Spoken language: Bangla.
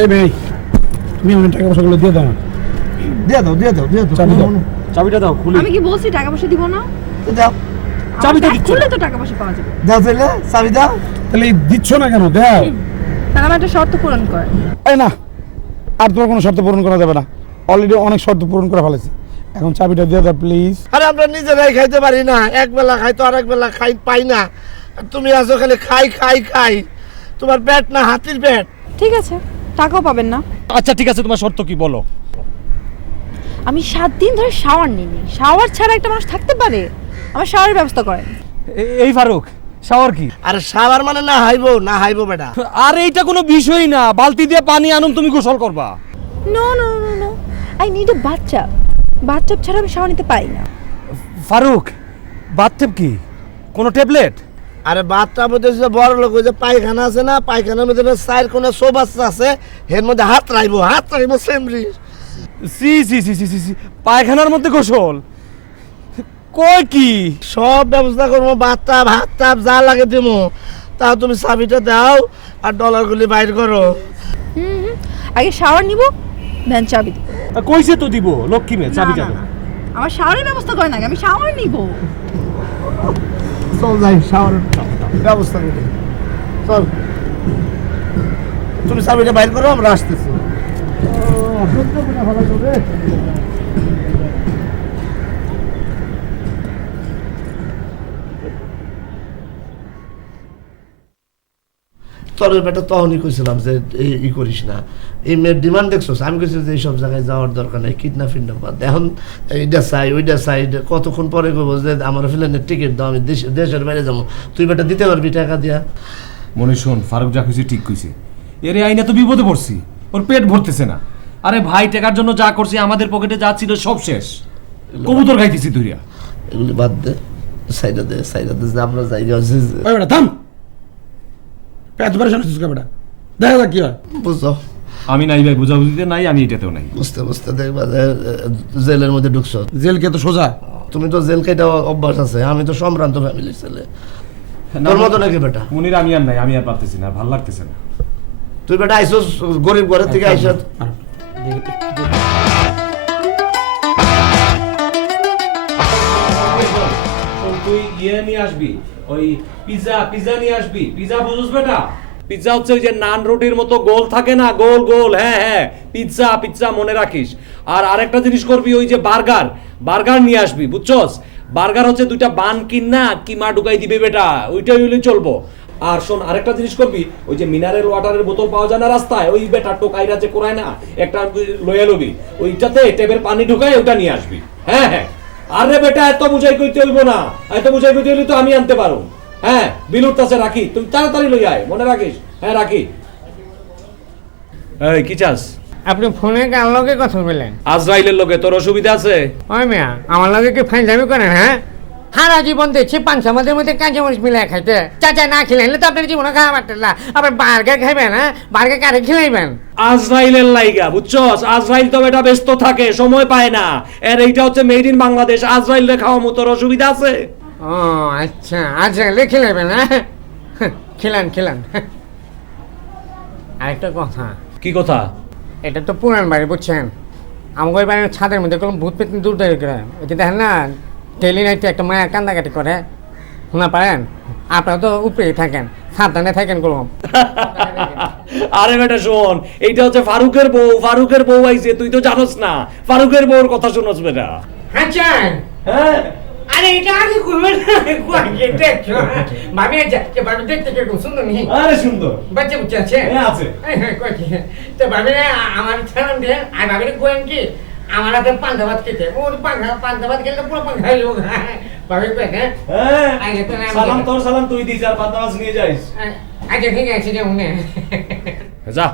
এই ভাই তুমি আমার টাকা পয়সাগুলো দিয়ে দাও দিয়ে দাও দিয়ে দাও দিয়ে দাও। চাবি দাও। চাবিটা দাও খুলি। আমি কি বলছি টাকা পয়সা দিব না? দাও। চাবিটা আমার দিচ্ছ। খুললে। তো টাকা পয়সা পাওয়া যাবে। দাও তাহলে চাবি দাও। তাহলে দিচ্ছ না কেন? দাও। তাহলে আমার একটা শর্ত পূরণ কর। এই না আর তোমার কোনো শর্ত পূরণ করা যাবে না। অলরেডি অনেক শর্ত পূরণ করে ফেলেছি। এখন চাবিটা দিয়ে দাও প্লিজ আরে আমরা নিজেরাই খাইতে পারি না। এক বেলা খাই তো আরেক বেলা খাই পাই না। আর তুমি আছো খালি খাই খাই খাই। তোমার পেট না হাতির পেট। ঠিক আছে। টাকাও পাবেন না। আচ্ছা ঠিক আছে তোমার শর্ত কি? বলো। আমি সাত দিন ধরে শাওয়ার নিইনি। শাওয়ার ছাড়া একটা মানুষ থাকতে পারে? আমার শাওয়ারের ব্যবস্থা করেন। এই ফারুক শাওয়ার কি? আরে শাওয়ার মানে না হাইবো না হাইবো বেটা। আর এইটা কোনো বিষয় না। বালতি দিয়ে পানি আনুম তুমি গোসল করবা। No no no no I need a বাচ্চা বাচ্চা ছাড়া আমি শাওয়ার নিতে পারি না। ফারুক বাথটেপ কি? কোনো ট্যাবলেট? আরে বাচ্চা মধ্যে যে বড় লোক ওই যে পায়খানা আছে না পায়খানার মধ্যে চার কোনে সোবাস আছে এর মধ্যে হাত রাইবো হাত রাইবো সেমরি। সি সি সি সি সি সি পায়খানার মধ্যে গোসল? কয় কি? সব ব্যবস্থা করব বাচ্চা ভাত টাপ যা লাগে দিমো। তা তুমি চাবিটা দাও আর ডলারগুলি বাইর করো। আগে শাওয়ার নিব দেন চাবি দিব। কইছে তো দিব লক্ষ্মী মেয়ে না। না, না। আমার শাওয়ারের ব্যবস্থা করেন আগে আমি শাওয়ার নিব। চল যাই শাওয়ারের ব্যবস্থা করি চল। তুমি চাবিটা বাইর করো আমরা আসতেছি। তোর বেটা তখনই কইছিলাম যে ই করিস না। এই মেয়ের ডিমান্ড দেখছোস? আমি কইছি যে এইসব জায়গায় যাওয়ার দরকার নেই কিডন্যাপ ফিডন্যাপ বাদ এখন এইটা চাই ওইটা চাই কতক্ষণ পরে কইবো যে আমার ফিল্মের টিকিট দাও আমি দেশের বাইরে যাব। তুই বেটা দিতে পারবি টাকা দিয়া? মনে শোন ফারুক যা কইছে ঠিক কইছে। এরে আইনা তো বিপদে পড়ছি ওর পেট ভরতেছে না। আরে ভাই টাকার জন্য যা করছি আমাদের পকেটে যা ছিল সব শেষ। কবুতর খাইতেছি তুইরা। এগুলি বাদ দে সাইডা দে সাইডা দে আমরা যাই থাম! পেট পরে শুনেছিস বেটা দেখা যাক কি হয়। বুঝছ? আমি নাই ভাই বুঝাবুঝিতে নাই আমি এটাতেও নাই। বুঝতে বুঝতে দেখবা যে জেলের মধ্যে ঢুকছো। জেলকে তো সোজা। তুমি তো জেল কেটে অভ্যাস আছে আমি তো সম্ভ্রান্ত ফ্যামিলির ছেলে। তোর মতো নাকি বেটা? মুনির আমি আর নাই আমি আর পারতেছি না ভালো লাগতেছে না। তুই বেটা আইসো গরিব ঘরের থেকে আইসো ইয়ে নিয়ে আসবি। ওই পিজা পিজা নিয়ে আসবি। পিজা বুঝুস বেটা? পিৎজা হচ্ছে ওই যে নান রুটির মতো গোল থাকে না? গোল গোল হ্যাঁ হ্যাঁ পিৎজা পিৎজা মনে রাখিস। আর আরেকটা জিনিস করবি, ওই যে বার্গার। বার্গার নিয়ে আসবি, বুঝছস? বার্গার হচ্ছে দুইটা বান কিনা কিমা ঢুকাই দিবে বেটা, ওইটাই হইলে চলবো। আর শোন, আরেকটা জিনিস করবি, ওই যে মিনারেল ওয়াটারের বোতল পাওয়া যায় না রাস্তায়? ওই বেটা টোকাইরা যে করায় না, একটা লইয়া লবি। ওইটাতে টেপের পানি ঢুকাই ওটা নিয়ে আসবি। হ্যাঁ হ্যাঁ। আরে বেটা এত বুঝাই কইতে হইব না। এত বুঝাই কইতে হইলে তো আমি আনতে পারো হ্যাঁ বিলুর কাছে রাখি। তুমি তাড়াতাড়ি লই আয় মনে রাখিস? হ্যাঁ রাখি। এই কি চাস? আপনি ফোনে কার লগে কথা বলেন? আজরাইলের লগে তোর অসুবিধা আছে? ওই মিয়া আমার লগে কি ফাইন ফাইজলামি করেন হ্যাঁ? সারা জীবন দেখছি পাঁচ আমাদের মধ্যে কাঁচা মরিচ মিলে খাইতে। চাচা না খেলাইলে তো আপনার জীবনে খাওয়া পারতেন না। আবার বার্গার খাইবেন হ্যাঁ? বার্গার কারে খেলাইবেন? আজরাইলের লাইগা বুঝছস? আজরাইল তো এটা ব্যস্ত থাকে সময় পায় না। এর এইটা হচ্ছে মেড ইন বাংলাদেশ আজরাইল খাওয়া তোর অসুবিধা আছে। ও আচ্ছা আচ্ছা লে খেলাইবেন হ্যাঁ? খেলান খেলান আরেকটা কথা। কি কথা? এটা তো পুরান বাড়ি বুঝছেন? আমাদের বাড়ির ছাদের মধ্যে কোনো ভূত পেতনি দূর করে। ওই যে দেখেন না? ডেলি নাইটে একটা মায়া কান্দাকাটি করে শোনা পারেন? আপনারা তো উপরেই থাকেন সাবধানে থাকেন কলম। আরে বেটা শোন এইটা হচ্ছে ফারুকের বউ ফারুকের বউ আইছে তুই তো জানোস না। ফারুকের বউর কথা শুনোস বেটা। আচ্ছা। হ্যাঁ? আরে এটা আগে করবেন কোয়াকে দেখছ ভাবি যাচ্ছে ভাবি দেখতে কীরকম সুন্দর নেই আরে সুন্দর। বাচ্চা বুচ্চা আছে? হ্যাঁ, আছে। এই, হ্যাঁ, কয়েকি। তো ভাবি রে, আ- আমার ছাড়ান আর ভাবি রে কোয়েন কি আমার হাতে পান্তা ভাত খেতে ও পান্তা পান্তা ভাত খেলে পুরো পান্তা খাই লোক ভাবি কয়েক হ্যাঁ হ্যাঁ আগে তো না- সালাম তোর সালাম তুই দিস আর পান্তা মাছ নিয়ে যাইস আচ্ছা ঠিক আছে যে উনি যা